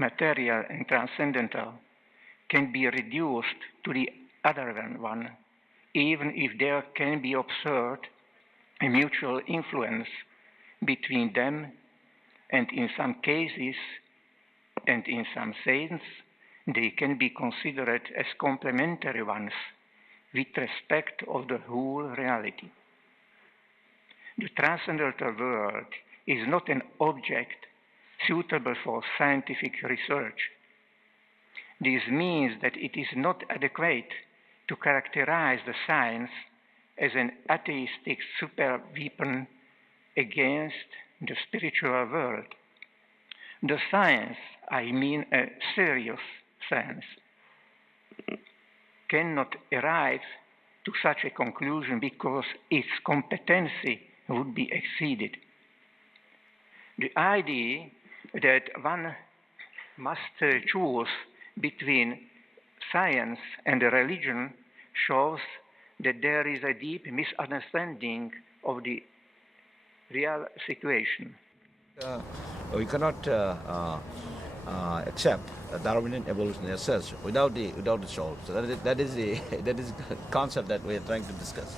material and transcendental, can be reduced to the other one, even if there can be observed a mutual influence between them, and in some cases and in some sense, they can be considered as complementary ones with respect of the whole reality. The transcendental world is not an object suitable for scientific research. This means that it is not adequate to characterize the science as an atheistic super weapon against the spiritual world. The science, I mean a serious science, cannot arrive to such a conclusion because its competency would be exceeded. The idea that one must choose between science and religion shows that there is a deep misunderstanding of the real situation. We cannot accept Darwinian evolution as such without the soul. So that is the concept that we are trying to discuss.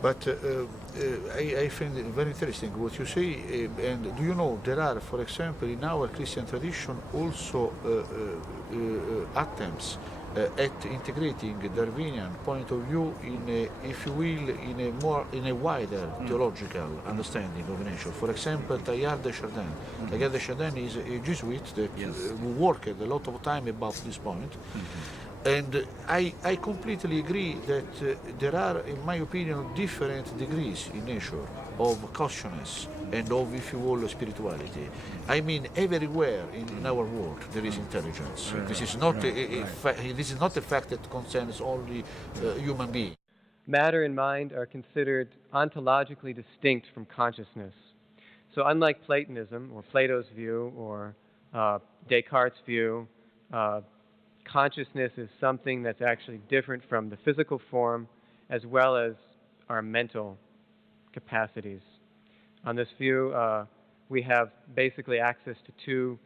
But I find it very interesting what you say. And do you know there are, for example, in our Christian tradition also attempts at integrating Darwinian point of view in a, if you will, in a wider theological understanding of nature. For example, Teilhard de Chardin. Teilhard de Chardin is a Jesuit that worked a lot of time about this point. And I completely agree that there are, in my opinion, different degrees in nature of consciousness and of, if you will, spirituality. I mean, everywhere in our world there is intelligence. This is not a fact that concerns only human beings. Matter and mind are considered ontologically distinct from consciousness. So unlike Platonism, or Plato's view, or Descartes' view, consciousness is something that's actually different from the physical form as well as our mental capacities. On this view, we have basically access to two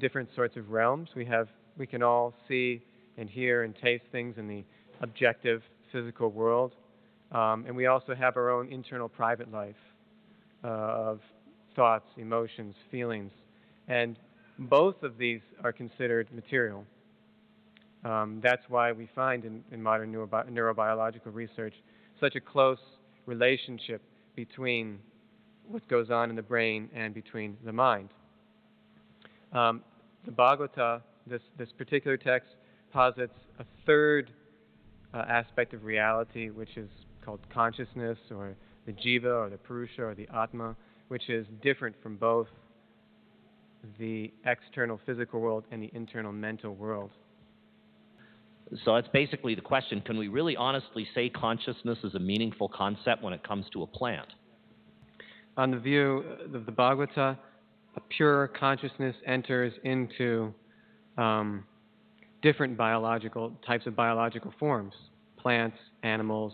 different sorts of realms. We can all see and hear and taste things in the objective physical world. And we also have our own internal private life of thoughts, emotions, feelings. And both of these are considered material. That's why we find in modern neurobiological research such a close relationship between what goes on in the brain and between the mind. The Bhagavata, this particular text, posits a third aspect of reality, which is called consciousness, or the jiva, or the purusha, or the atma, which is different from both the external physical world and the internal mental world. So that's basically the question. Can we really honestly say consciousness is a meaningful concept when it comes to a plant? On the view of the Bhagavata, a pure consciousness enters into different types of biological forms, plants, animals,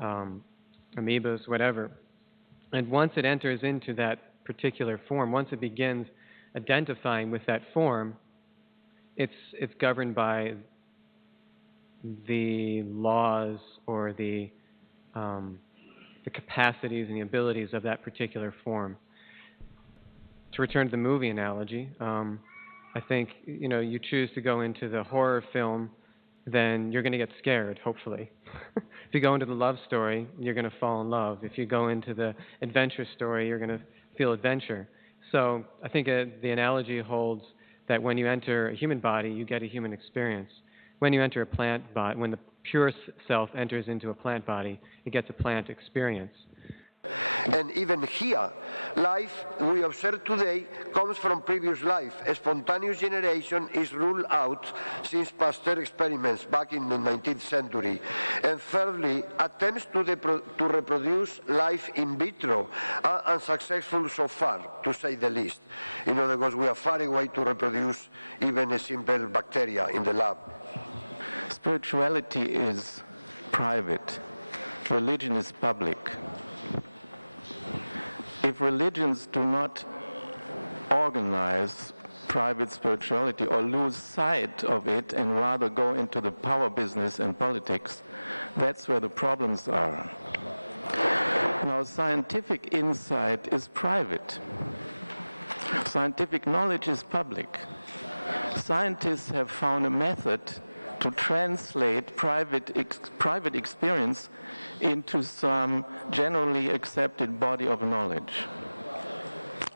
amoebas, whatever. And once it enters into that particular form, once it begins identifying with that form, it's governed by the laws or the capacities and the abilities of that particular form. To return to the movie analogy, I think, you choose to go into the horror film, then you're going to get scared, hopefully. If you go into the love story, you're going to fall in love. If you go into the adventure story, you're going to feel adventure. So I think the analogy holds that when you enter a human body, you get a human experience. When you enter a plant body, when the pure self enters into a plant body, it gets a plant experience. And even here, life we observe today comes from previous life. A spontaneous generation is ruled out since Pasteur experiments back in the 19th century. And thirdly, attempts to reproduce life in vitro are unsuccessful so far, to say the least. In other words, we are far away to reproduce even a simple bacteria in the lab. Spirituality is private. Religion is public. If religions do not organize private spirituality or lose sight of it and rather go into the power business and politics. That's where the problems are. Now, scientific insight is private. Scientific knowledge is public. Scientists have found a method to translate private experience into some generally accepted body of knowledge.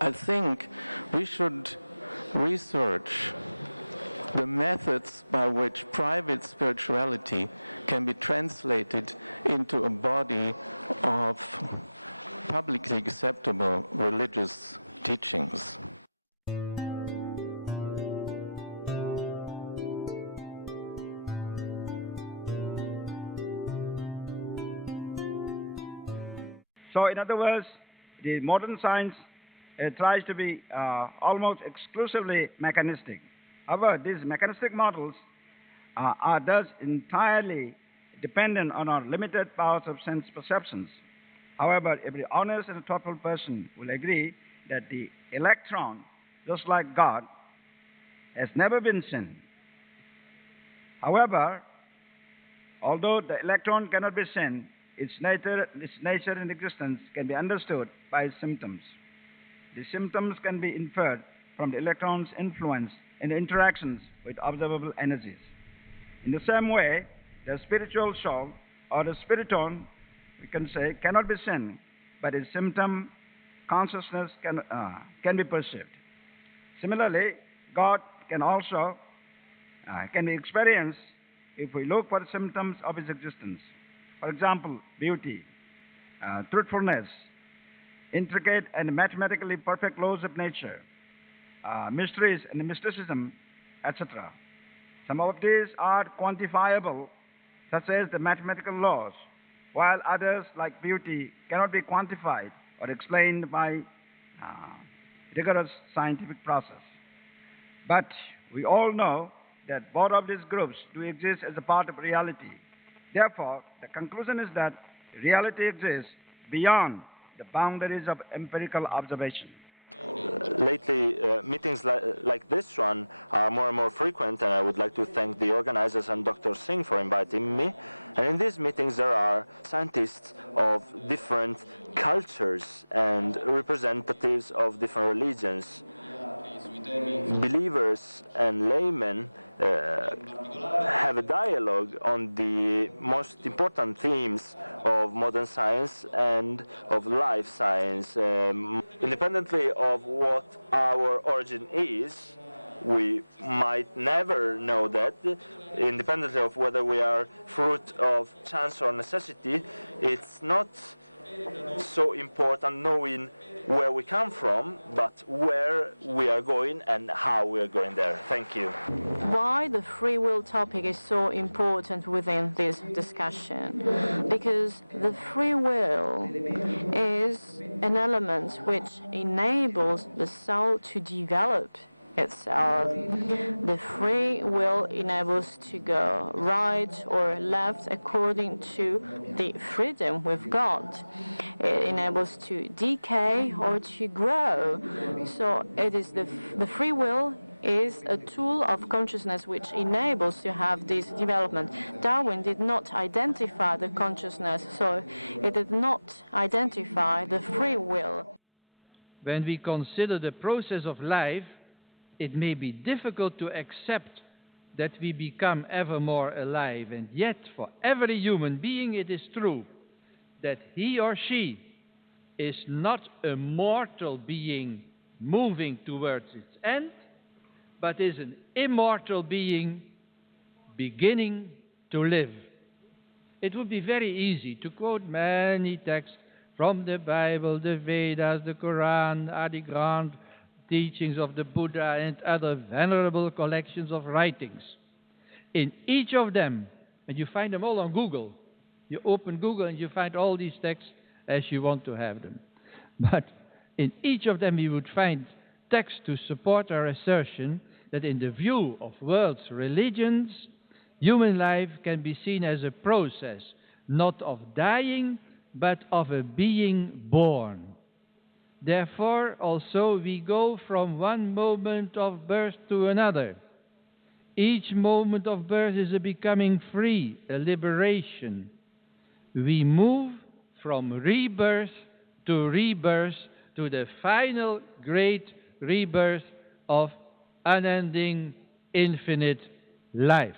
I think we should research the methods by which private spirituality can be translated into a body of publicly acceptable religious teachings. So, in other words, the modern science tries to be almost exclusively mechanistic. However, these mechanistic models are thus entirely dependent on our limited powers of sense perceptions. However, every honest and thoughtful person will agree that the electron, just like God, has never been seen. However, although the electron cannot be seen, its nature and existence can be understood by its symptoms. The symptoms can be inferred from the electron's influence and interactions with observable energies. In the same way, the spiritual soul, or the spiriton, we can say, cannot be seen, but its symptom consciousness can be perceived. Similarly, God can also can be experienced if we look for the symptoms of his existence. For example, beauty, truthfulness, intricate and mathematically perfect laws of nature, mysteries and mysticism, etc. Some of these are quantifiable, such as the mathematical laws, while others, like beauty, cannot be quantified or explained by rigorous scientific process. But we all know that both of these groups do exist as a part of reality. Therefore, the conclusion is that reality exists beyond the boundaries of empirical observation. Lately, meetings like this one are more and more frequent, and I would like to thank the organizers and Dr. Singh for inviting me. And in these meetings, there are scientists of different cultures and representatives of different religions. Believers and laymen have a dialogue on the most important themes of modern science and of life science. Independently of what our origin is, we might never know that. Independently of whether we are fruit of chance or necessity, it's not so important knowing where we come from, but where we are going and how we are going there. Thank you. Why the free will topic is so important within this discussion? Because the free will is an element which enables the soul to develop itself. The free will enables to go right or left according to the freedom we've got. It enables to decay or to grow. So it is the free will is a tool of consciousness which enables to have this development. Darwin did not identify the consciousness, so it did not identify the free will. When we consider the process of life, it may be difficult to accept that we become ever more alive, and yet for every human being it is true that he or she is not a mortal being moving towards its end, but is an immortal being beginning to live. It would be very easy to quote many texts from the Bible, the Vedas, the Quran, are the grand teachings of the Buddha and other venerable collections of writings. In each of them, and you find them all on Google, you open Google and you find all these texts as you want to have them. But in each of them you would find texts to support our assertion that in the view of world's religions, human life can be seen as a process, not of dying, but of a being born. Therefore, also, we go from one moment of birth to another. Each moment of birth is a becoming free, a liberation. We move from rebirth to the final great rebirth of unending, infinite life.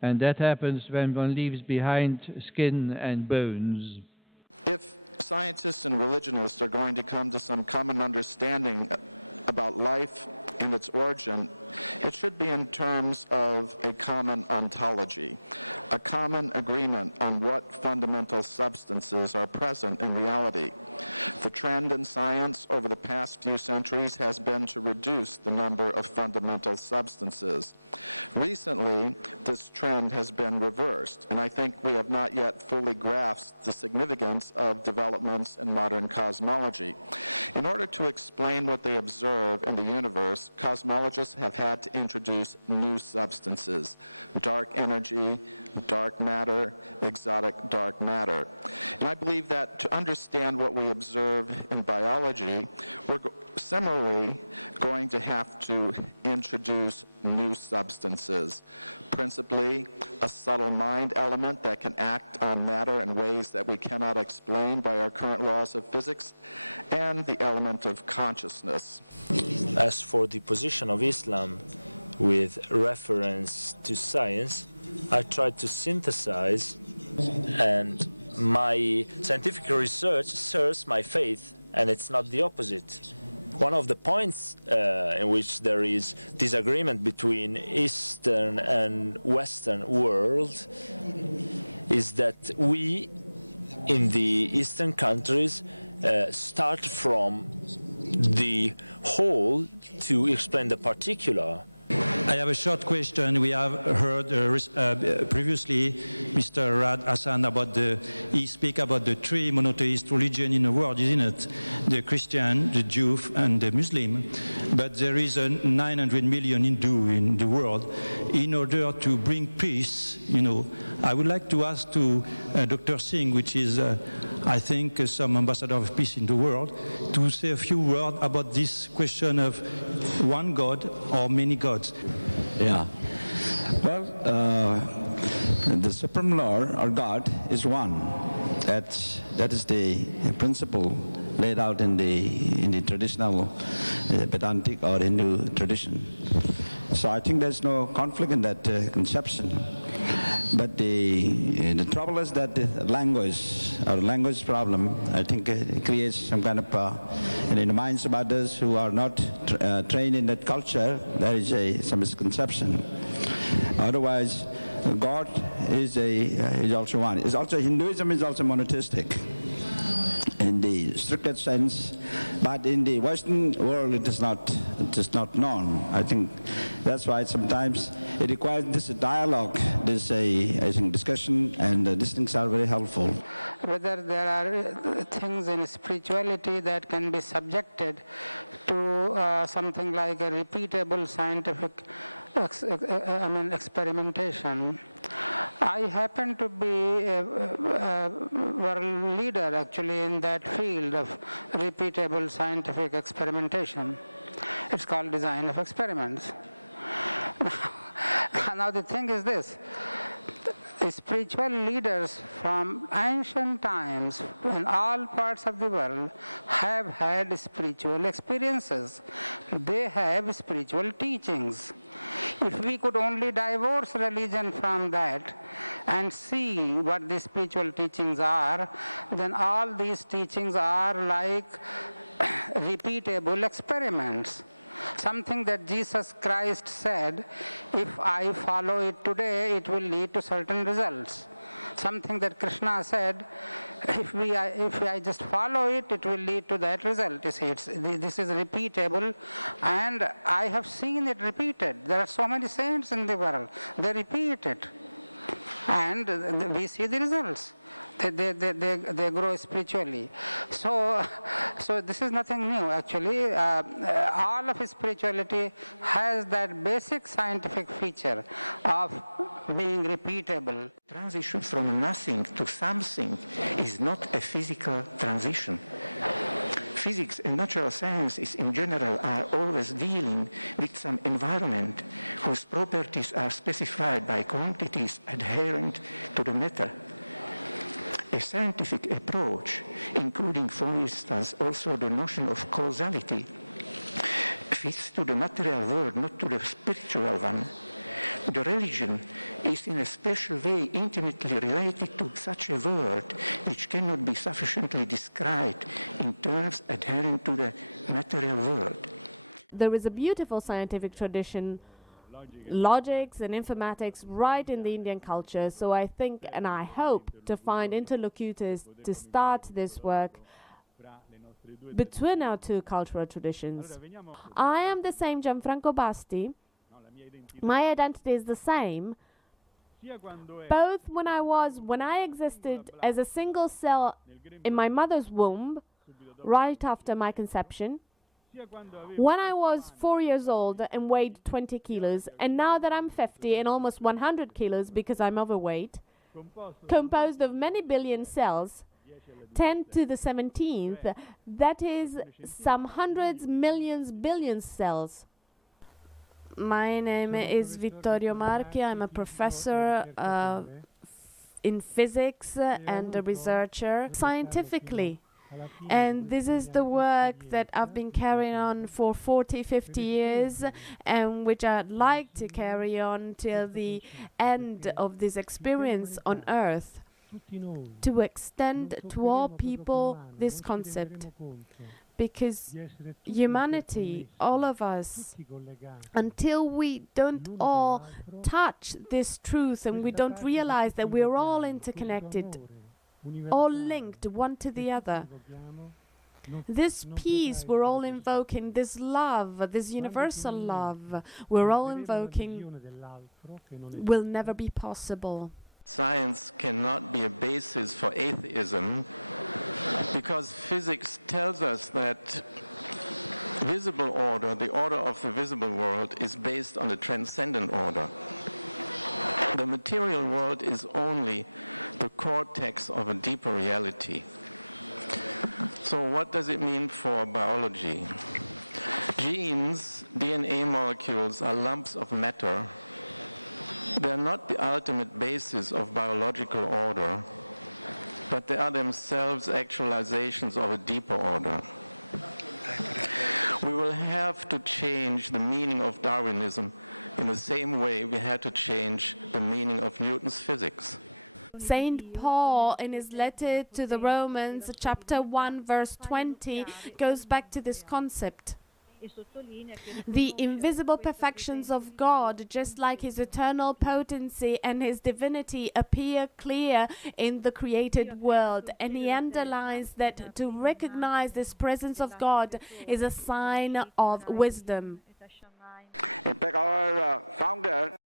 And that happens when one leaves behind skin and bones. If scientists and religionists are going to come to some common understanding about life and its origin, it should be in terms of a common ontology, a common agreement on what fundamental substances are present in reality. The trend in science over the past few centuries has been to reduce the number of fundamental substances. Recently, this trend has been reversed, and I think we have not yet fully grasped the significance of developments in modern cosmology. In order to explain what they observe in the universe, cosmologists have had to introduce new substances: dark energy, dark matter, exotic dark matter. And I believe that to understand what we observe in biology, we're similarly going to have to introduce new substances, principally a subtle mind element that can act on matter in ways that we cannot explain by our current laws of physics, and the element of consciousness. As for the position of Islam with reference to science, I tried to synthesize, and my scientific research serves my faith, and it's not the opposite. One of the points in which there is disagreement between Eastern and Western world is that we, in the Eastern countries, start from the whole to explain the particular. I have a short question. We have heard previously Mr. Rad Hassan he speak about the three monotheist religions in the world, isn't it? The Christian, the Jew, and the Muslim. But there is 900 million Hindu in the world. In order to bring peace, I would like to ask to Dr. Singh, which is, I think, some ambassador of peace in the world, to say a few words about this question of one God or many gods. Yeah. Well, the Supreme Lord, or God, is one. That is the principle laid out in the traditional Vedantic or Hindu tradition. So I think there's no conflict in that conception. But the trouble is that the language problem, I think it creates some kind of, in the minds of others who are not trained in that culture, there is some misconception. Otherwise, God is also one. It's also Hinduism is also monotheistic in the strictest sense, but in the Western world it is not known. I think that's why sometimes it requires this dialogue, this I think discussion, and these things are very helpful. Whether there are things in spirituality that can be subjected to something like a repeatable scientific experimentation. I happen to be a world leader actually in that field of repeatable scientific experimentation. It's called design of experiments. Now the thing is this. Spiritual leaders from ancient times in all parts of the world have had spiritual experiences. They have spiritual teachings. If we could only divorce religion from that and see what the spiritual teachings are, then all these teachings are like repeatable experiments. Something that Jesus Christ said, if I follow it today, it will lead to certain results. Something that Krishna said, if I just follow it, it will lead to that result. You see, this is repeatable, and I have seen it repeated. There are so many saints in the world. They repeat it, and we see the results. They grow spiritually. So this is nothing new actually. All of spirituality has that basic scientific feature of being repeatable. Transition from nothing to something is not a physical transition. Physics and natural sciences in general are always dealing with some environment whose properties are specified by quantities adherent to the matter. A scientific approach, including, for instance, also the notion of causality, fits to the material world, not to the spiritual one. The religion is in a special way intimately related to such a world which cannot be sufficiently described in terms adhering to the material world. There is a beautiful scientific tradition, logics and informatics right in the Indian culture, so I think and I hope to find interlocutors to start this work between our two cultural traditions. I am the same Gianfranco Basti. My identity is the same, both when I existed as a single cell in my mother's womb, right after my conception, when I was 4 years old and weighed 20 kilos, and now that I'm 50 and almost 100 kilos because I'm overweight, composed of many billion cells, 10 to the 17th, that is some hundreds, millions, billions cells. My name is Vittorio Marchi. I'm a professor in physics and a researcher scientifically. And this is the work that I've been carrying on for 40, 50 years, and which I'd like to carry on till the end of this experience on Earth, to extend to all people this concept. Because humanity, all of us, until we don't all touch this truth and we don't realize that we're all interconnected, all linked one to the other, this peace we're all invoking, this love, this universal love we're all invoking, will never be possible. Science cannot be a basis for atheism, because physics tells us that visible order, the order of the visible world, is based on a transcendent order. The material world is only the cortex of a deeper reality. So what does it mean for biology? Genes, DNA molecules, are lumps of matter. They're not the ultimate basis of biological order, but they are themselves actualizations of a deeper order. We will have to change the meaning of Darwinism in the same way we had to change the meaning of Newton's physics. Saint Paul, in his letter to the Romans, chapter 1, verse 20, goes back to this concept. The invisible perfections of God, just like his eternal potency and his divinity, appear clear in the created world. And he underlines that to recognize this presence of God is a sign of wisdom. In fact, our founder